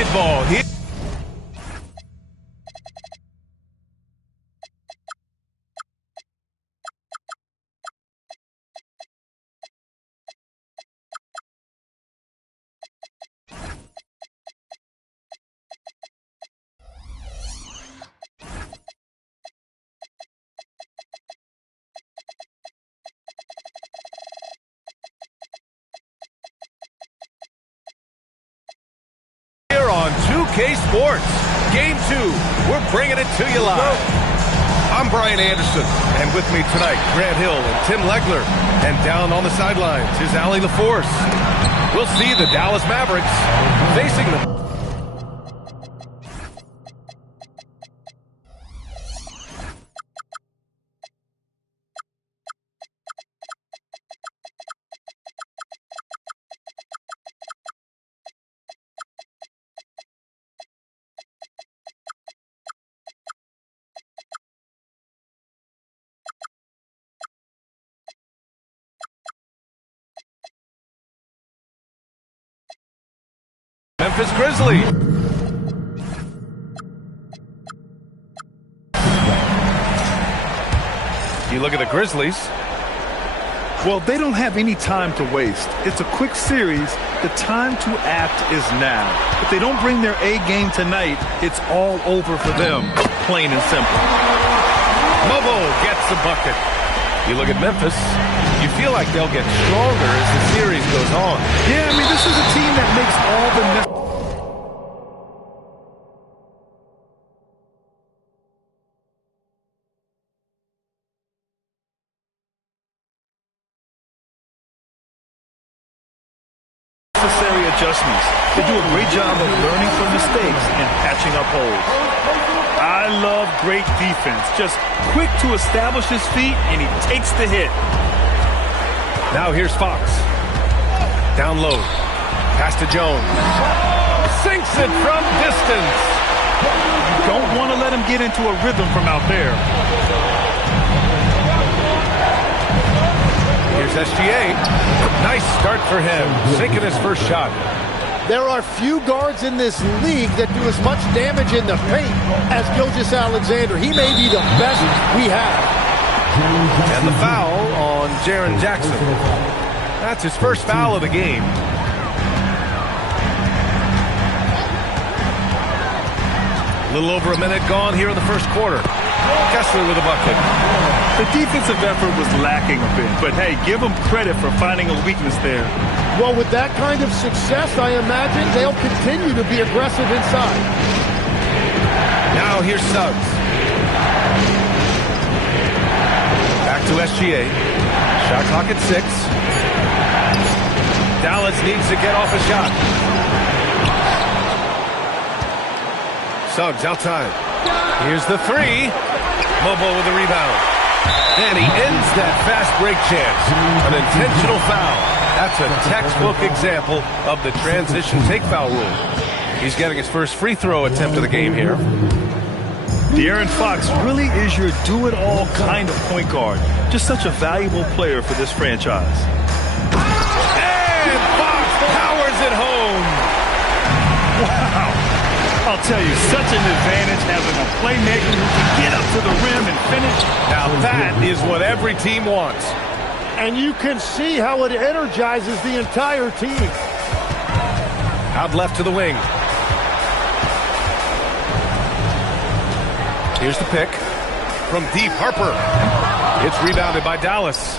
basketball here. On 2K Sports, Game 2, we're bringing it to you live. I'm Brian Anderson, and with me tonight, Grant Hill and Tim Legler. And down on the sidelines is Allie LaForce. We'll see the Dallas Mavericks facing the... Memphis Grizzlies. You look at the Grizzlies. Well, they don't have any time to waste. It's a quick series. The time to act is now. If they don't bring their A game tonight, it's all over for them, plain and simple. Mobo gets the bucket. You look at Memphis, you feel like they'll get stronger as the series goes on. Yeah, I mean, this is a team that makes all the necessary adjustments. They do a great job of learning from mistakes and patching up holes. I love great defense. Just quick to establish his feet, and he takes the hit. Now here's Fox. Down low. Pass to Jones. Sinks it from distance. You don't want to let him get into a rhythm from out there. Here's SGA. Nice start for him. Sinking his first shot. There are few guards in this league that do as much damage in the paint as Gilgeous-Alexander. He may be the best we have. And the foul on Jaren Jackson. That's his first foul of the game. A little over a minute gone here in the first quarter. Kessler with a bucket. The defensive effort was lacking a bit, but hey, give them credit for finding a weakness there. Well, with that kind of success, I imagine they'll continue to be aggressive inside. Now here's Suggs. Back to SGA. Shot clock at 6. Dallas needs to get off a shot. Suggs outside. Here's the 3. Mobo with the rebound. And he ends that fast break chance. An intentional foul. That's a textbook example of the transition take foul rule. He's getting his first free throw attempt of the game here. De'Aaron Fox really is your do-it-all kind of point guard. Just such a valuable player for this franchise. And Fox powers it home. Wow. I'll tell you, such an advantage having a playmaker who can get up to the rim and finish. Now that is what every team wants. And you can see how it energizes the entire team. Out left to the wing. Here's the pick from deep. Harper. It's rebounded by Dallas.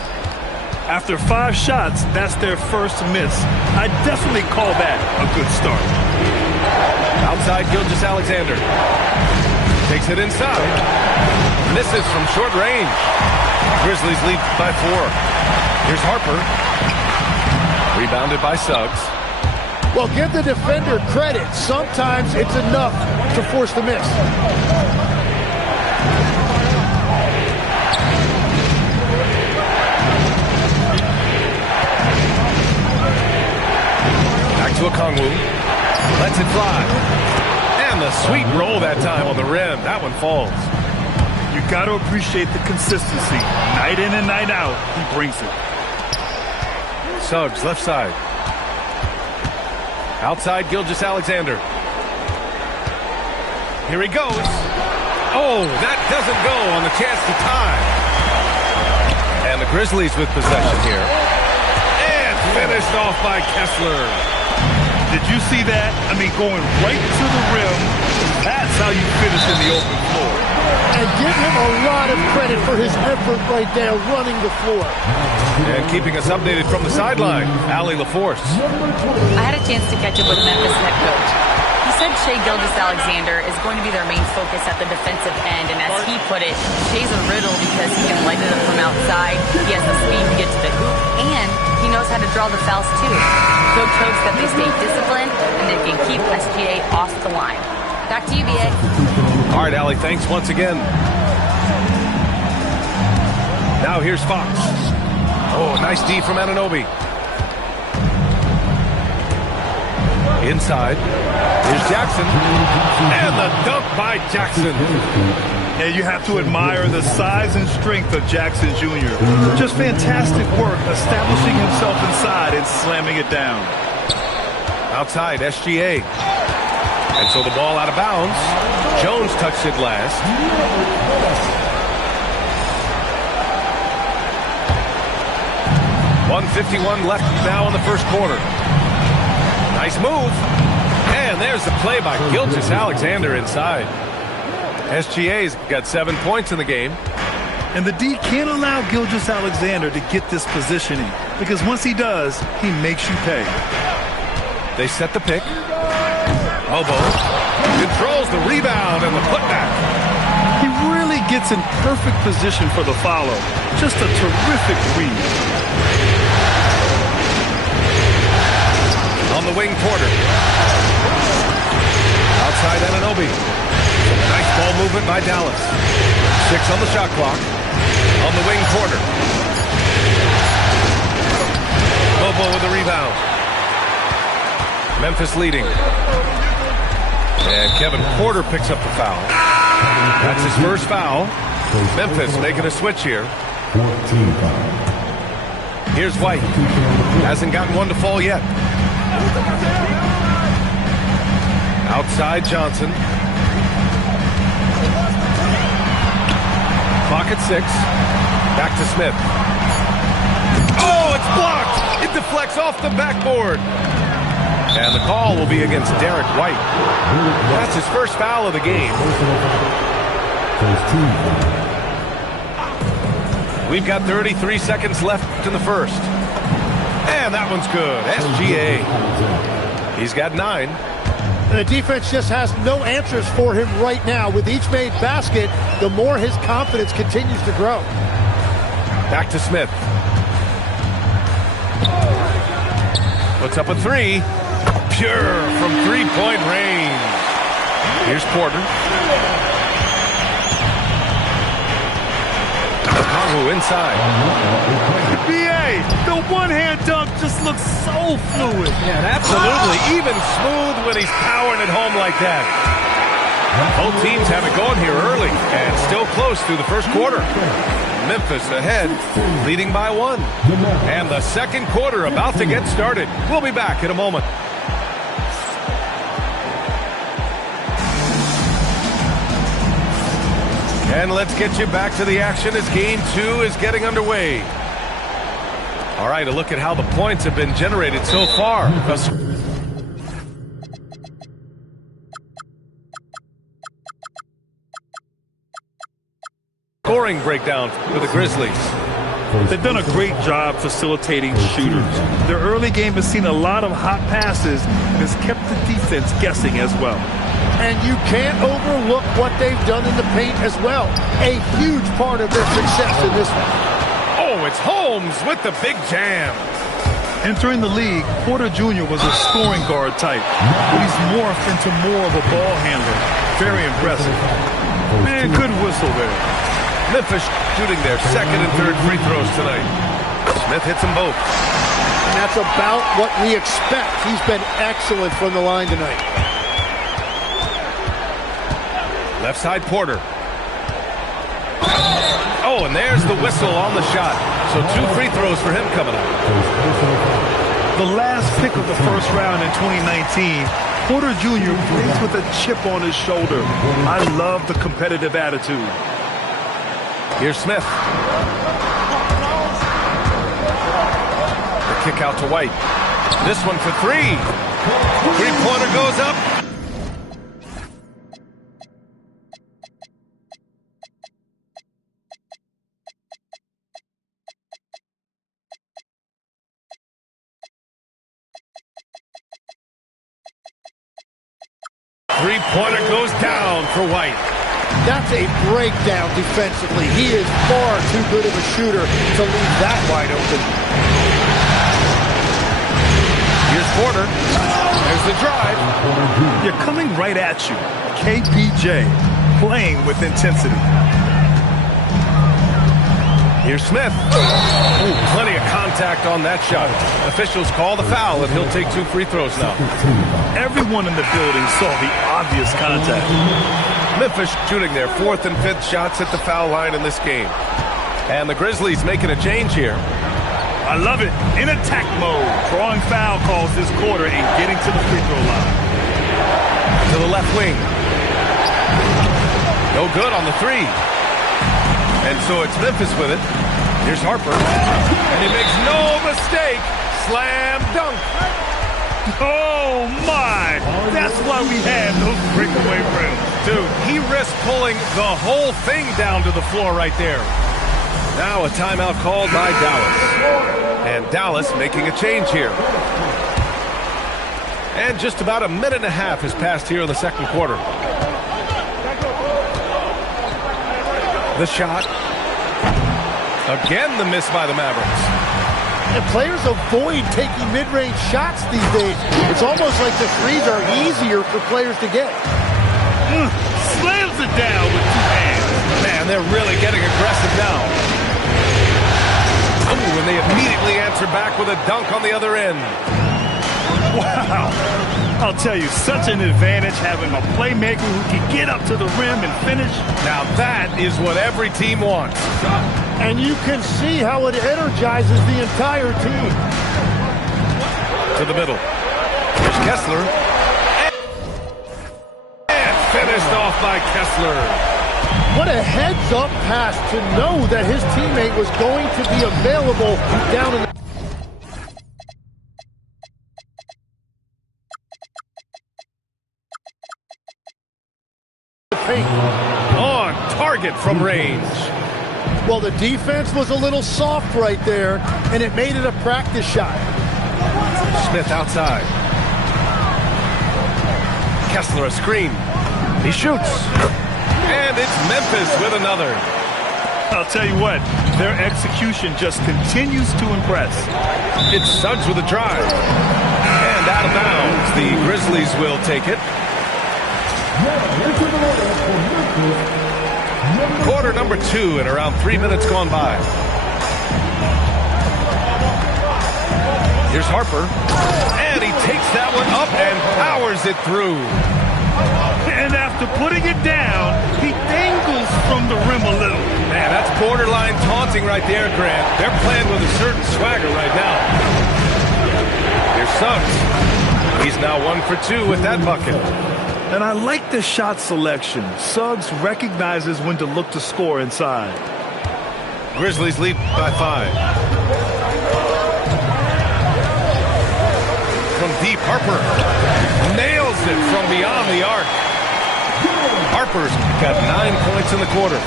After 5 shots, that's their first miss. I definitely call that a good start. Outside Gilgeous-Alexander. Takes it inside. Misses from short range. Grizzlies lead by 4. Here's Harper. Rebounded by Suggs. Well, give the defender credit. Sometimes it's enough to force the miss. Back to Okongwu. Lets it fly. And the sweet roll that time on the rim. That one falls. You got to appreciate the consistency. Night in and night out, he brings it. Suggs, left side. Outside Gilgeous-Alexander. Here he goes. Oh, that doesn't go on the chance to tie. And the Grizzlies with possession here. And finished off by Kessler. Did you see that? I mean, going right to the rim. That's how you finish in the open floor. And give him a lot of credit for his effort right there running the floor. And keeping us updated from the sideline, Allie LaForce. I had a chance to catch up with Memphis head coach. He said Shai Gilgeous-Alexander is going to be their main focus at the defensive end, and as he put it, Shai's a riddle because he can light it up from outside, he has the speed to get to the hoop, and he knows how to draw the fouls too. Coach hopes that they stay disciplined and they can keep SGA off the line. Back to you, B.A. All right, Allie, thanks once again. Now here's Fox. Oh, nice D from Anunoby. Inside. Here's Jackson. And the dunk by Jackson. And you have to admire the size and strength of Jackson Jr. Just fantastic work establishing himself inside and slamming it down. Outside, SGA. And so the ball out of bounds. Jones touched it last. .151 left now in the first quarter. Nice move. And there's the play by Gilgeous-Alexander inside. SGA's got 7 points in the game. And the D can't allow Gilgeous-Alexander to get this positioning, because once he does, he makes you pay. They set the pick. Elbow. Controls the rebound and the putback. He really gets in perfect position for the follow. Just a terrific read. On the wing, Porter. Outside Anunoby. Nice ball movement by Dallas. 6 on the shot clock. On the wing, Porter. Bobo with the rebound. Memphis leading. And Kevin Porter picks up the foul. That's his first foul. Memphis making a switch here. Here's White. Hasn't gotten one to fall yet. Outside Johnson. Clock at 6. Back to Smith. Oh, it's blocked. It deflects off the backboard. And the call will be against Derek White. That's his first foul of the game. We've got 33 seconds left in the first. And that one's good. SGA. He's got 9. And the defense just has no answers for him right now. With each made basket, the more his confidence continues to grow. Back to Smith. Puts up a 3. Pure from three-point range. Here's Porter. Congu inside. B.A., the one-hand dunk just looks so fluid. Yeah, absolutely. Even smooth when he's powering it home like that. Both teams have it going here early and still close through the first quarter. Memphis ahead, leading by 1. And the second quarter about to get started. We'll be back in a moment. And let's get you back to the action as Game 2 is getting underway. All right, a look at how the points have been generated so far. Scoring breakdown for the Grizzlies. They've done a great job facilitating shooters. Their early game has seen a lot of hot passes and has kept the defense guessing as well. And you can't overlook what they've done in the paint as well. A huge part of their success in this one. Oh, it's Holmes with the big jam. Entering the league, Porter Jr. was a scoring guard type, but he's morphed into more of a ball handler. Very impressive. Man, good whistle there. Memphis shooting their second and third free throws tonight. Smith hits them both. And that's about what we expect. He's been excellent from the line tonight. Left side, Porter. Oh, and there's the whistle on the shot. So 2 free throws for him coming up. The last pick of the first round in 2019, Porter Jr. plays with a chip on his shoulder. I love the competitive attitude. Here's Smith. The kick out to White. This one for three. Three-pointer goes up. Three-pointer goes down for White. That's a breakdown defensively. He is far too good of a shooter to leave that wide open. Here's Porter. There's the drive. You're coming right at you. KPJ playing with intensity. Here's Smith. Ooh, plenty of contact on that shot. Officials call the foul, and he'll take 2 free throws now. Everyone in the building saw the obvious contact. Memphis shooting their 4th and 5th shots at the foul line in this game. And the Grizzlies making a change here. I love it. In attack mode. Drawing foul calls this quarter and getting to the free throw line. To the left wing. No good on the 3. And so it's Memphis with it. Here's Harper. And he makes no mistake. Slam dunk. Oh, my. That's why we have those breakaway rims. Dude, he risked pulling the whole thing down to the floor right there. Now a timeout called by Dallas. And Dallas making a change here. And just about a minute and a half has passed here in the second quarter. The shot. Again, the miss by the Mavericks. And players avoid taking mid-range shots these days. It's almost like the threes are easier for players to get. Slams it down with 2 hands. Man, they're really getting aggressive now. Ooh, and they immediately answer back with a dunk on the other end. Wow. I'll tell you, such an advantage having a playmaker who can get up to the rim and finish. Now that is what every team wants. And you can see how it energizes the entire team. To the middle. Here's Kessler. And finished off by Kessler. What a heads-up pass to know that his teammate was going to be available down in the paint. On target from range. Well, the defense was a little soft right there, and it made it a practice shot. Smith outside. Kessler a screen. He shoots. And it's Memphis with another. I'll tell you what, their execution just continues to impress. It's Suggs with a drive. And out of bounds, the Grizzlies will take it. Quarter number 2 and around 3 minutes gone by. Here's Harper. And he takes that one up and powers it through. And after putting it down, he dangles from the rim a little. Man, that's borderline taunting right there, Grant. They're playing with a certain swagger right now. Here's Suggs. He's now 1 for 2 with that bucket. And I like the shot selection. Suggs recognizes when to look to score inside. Grizzlies lead by 5. From deep, Harper nails it from beyond the arc. Harper's got 9 points in the quarter.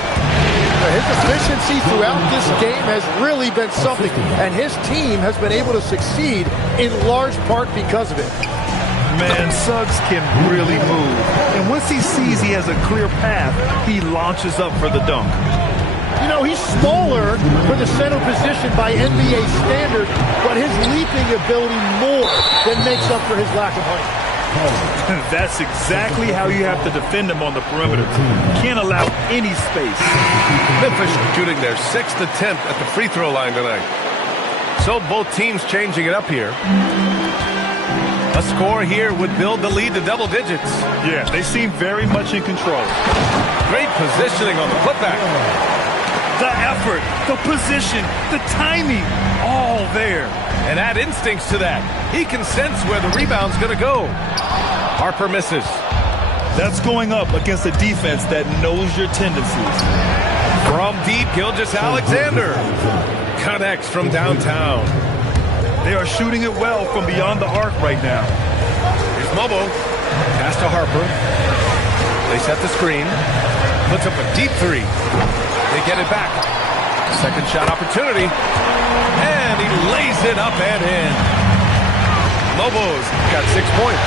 His efficiency throughout this game has really been something, and his team has been able to succeed in large part because of it. Man, Suggs can really move. And once he sees he has a clear path, he launches up for the dunk. You know, he's smaller for the center position by NBA standards, but his leaping ability more than makes up for his lack of height. That's exactly how you have to defend him on the perimeter. Can't allow any space. Memphis shooting their 6th attempt at the free throw line tonight. So both teams changing it up here. A score here would build the lead to double digits. Yeah, they seem very much in control. Great positioning on the putback. The effort, the position, the timing, all there. And add instincts to that. He can sense where the rebound's going to go. Harper misses. That's going up against a defense that knows your tendencies. From deep, Gilgeous-Alexander connects from downtown. They are shooting it well from beyond the arc right now. Here's Mobo. Pass to Harper. They set the screen. Puts up a deep three. They get it back. Second shot opportunity. And he lays it up and in. Mobo's got 6 points.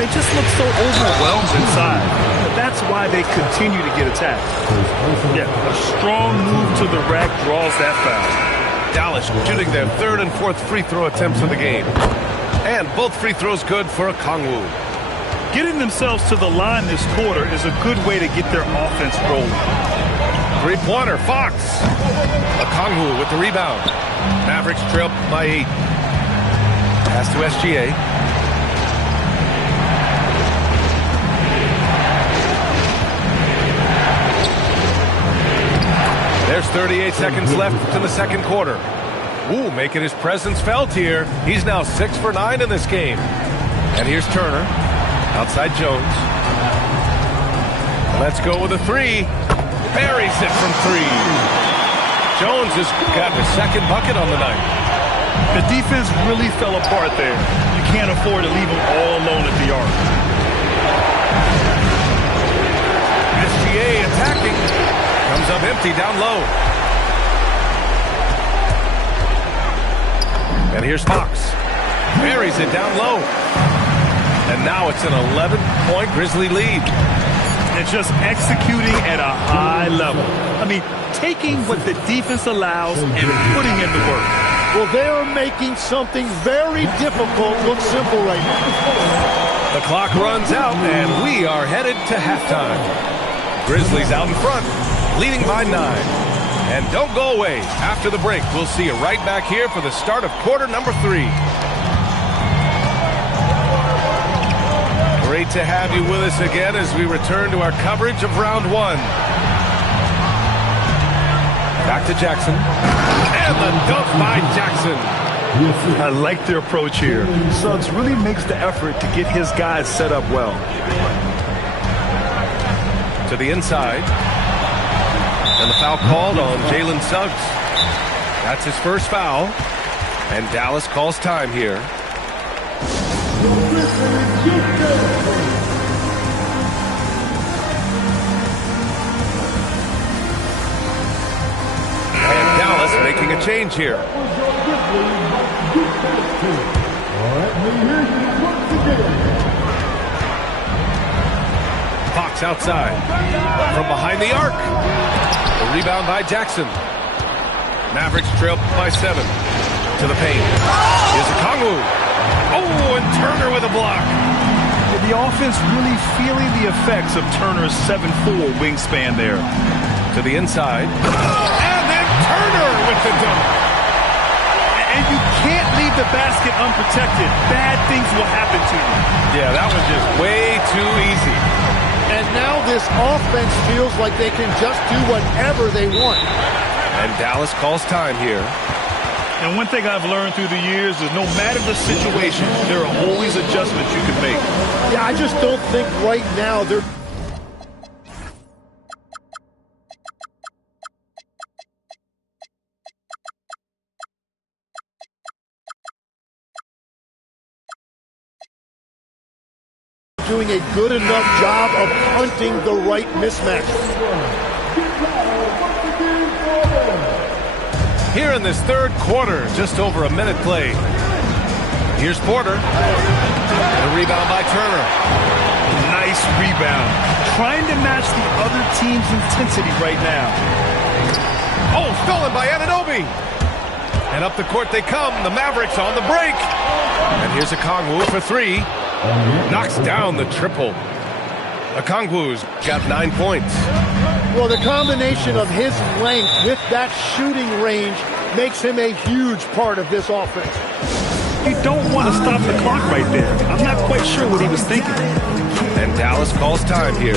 They just look so overwhelmed inside. But that's why they continue to get attacked. Yeah, a strong move to the rack draws that foul. Dallas shooting their third and fourth free throw attempts of the game. And both free throws good for Okongwu. Getting themselves to the line this quarter is a good way to get their offense rolling. Three-pointer, Fox. Okongwu with the rebound. Mavericks trail by 8. Pass to SGA. There's 38 seconds left in the second quarter. Ooh, making his presence felt here. He's now 6 for 9 in this game. And here's Turner. Outside Jones. Let's go with a three. Buries it from 3. Jones has got the second bucket on the night. The defense really fell apart there. You can't afford to leave them all alone at the arc. SGA attacking. Comes up empty down low. And here's Fox. Buries it down low. And now it's an 11-point Grizzly lead. And just executing at a high level. I mean, taking what the defense allows and putting in the work. Well, they are making something very difficult look simple right now. The clock runs out, and we are headed to halftime. Grizzlies out in front, leading by 9. And don't go away. After the break, we'll see you right back here for the start of quarter number 3. Great to have you with us again as we return to our coverage of round 1. Back to Jackson. And the dunk by Jackson. I like their approach here. Suggs really makes the effort to get his guys set up well. To the inside. And the foul called on Jalen Suggs. That's his first foul. And Dallas calls time here. And Dallas making a change here. Fox outside. From behind the arc. The rebound by Jackson. Mavericks trail by 7. To the paint. Here's Okongwu. Oh, and Turner with a block. The offense really feeling the effects of Turner's 7'4" wingspan there. To the inside. And then Turner with the dunk. And you can't leave the basket unprotected. Bad things will happen to you. Yeah, that was just way too easy. And now this offense feels like they can just do whatever they want. And Dallas calls time here. And one thing I've learned through the years is no matter the situation, there are always adjustments you can make. Yeah, I just don't think right now they're doing a good enough job of hunting the right mismatch. Here in this third quarter, just over a minute played. Here's Porter. And a rebound by Turner. Nice rebound. Trying to match the other team's intensity right now. Oh, stolen by Anunoby. And up the court they come. The Mavericks on the break. And here's Okongwu for 3. Knocks down the triple. Okongwu's got 9 points. Well, the combination of his length with that shooting range makes him a huge part of this offense. You don't want to stop the clock right there. I'm not quite sure what he was thinking. And Dallas calls time here.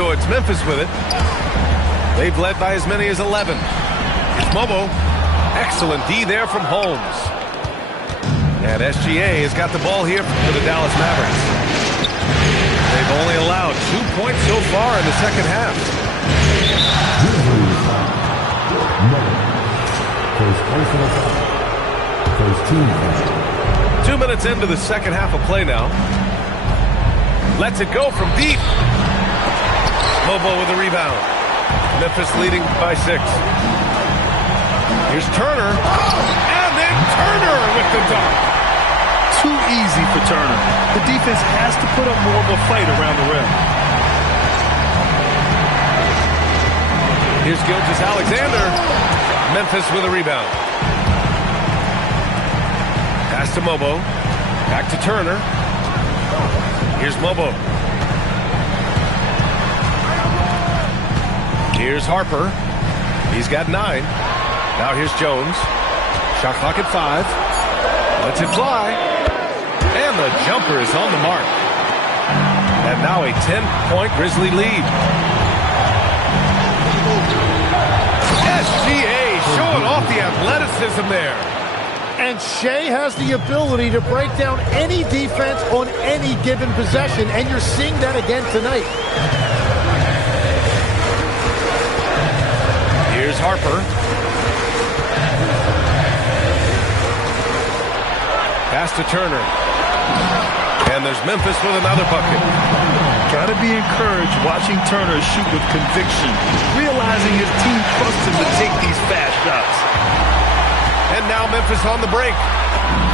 So it's Memphis with it. They've led by as many as 11. It's Mobo. Excellent D there from Holmes. And SGA has got the ball here for the Dallas Mavericks. They've only allowed 2 points so far in the second half. 2 minutes into the second half of play now. Lets it go from deep. Mobo with the rebound. Memphis leading by 6. Here's Turner. And then Turner with the dunk. Too easy for Turner. The defense has to put up more of a fight around the rim. Here's Gilgeous-Alexander. Memphis with a rebound. Pass to Mobo. Back to Turner. Here's Mobo. Here's Harper. He's got 9. Now here's Jones. Shot clock at 5. Lets it fly. And the jumper is on the mark. And now a 10-point Grizzly lead. SGA showing off the athleticism there. And Shea has the ability to break down any defense on any given possession, and you're seeing that again tonight. Here's Harper. Pass to Turner. And there's Memphis with another bucket. Gotta be encouraged watching Turner shoot with conviction, realizing his team trusts him to take these fast shots. And now Memphis on the break.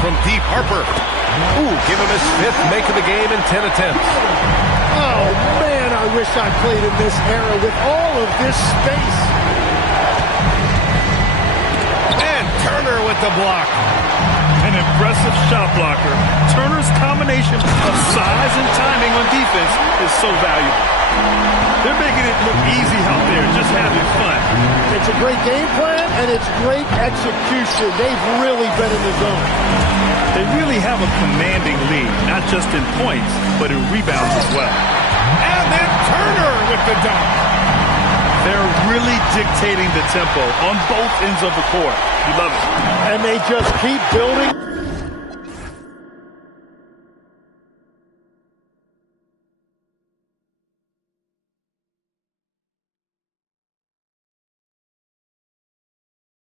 From deep, Harper. Ooh, give him his 5th make of the game in 10 attempts. Oh, man, I wish I played in this era with all of this space. And Turner with the block. An impressive shot blocker. Turner's combination of size and timing on defense is so valuable. They're making it look easy out there, just having fun. It's a great game plan, and it's great execution. They've really been in the zone. They really have a commanding lead, not just in points, but in rebounds as well. And then Turner with the dunk. They're really dictating the tempo on both ends of the court. You love it. And they just keep building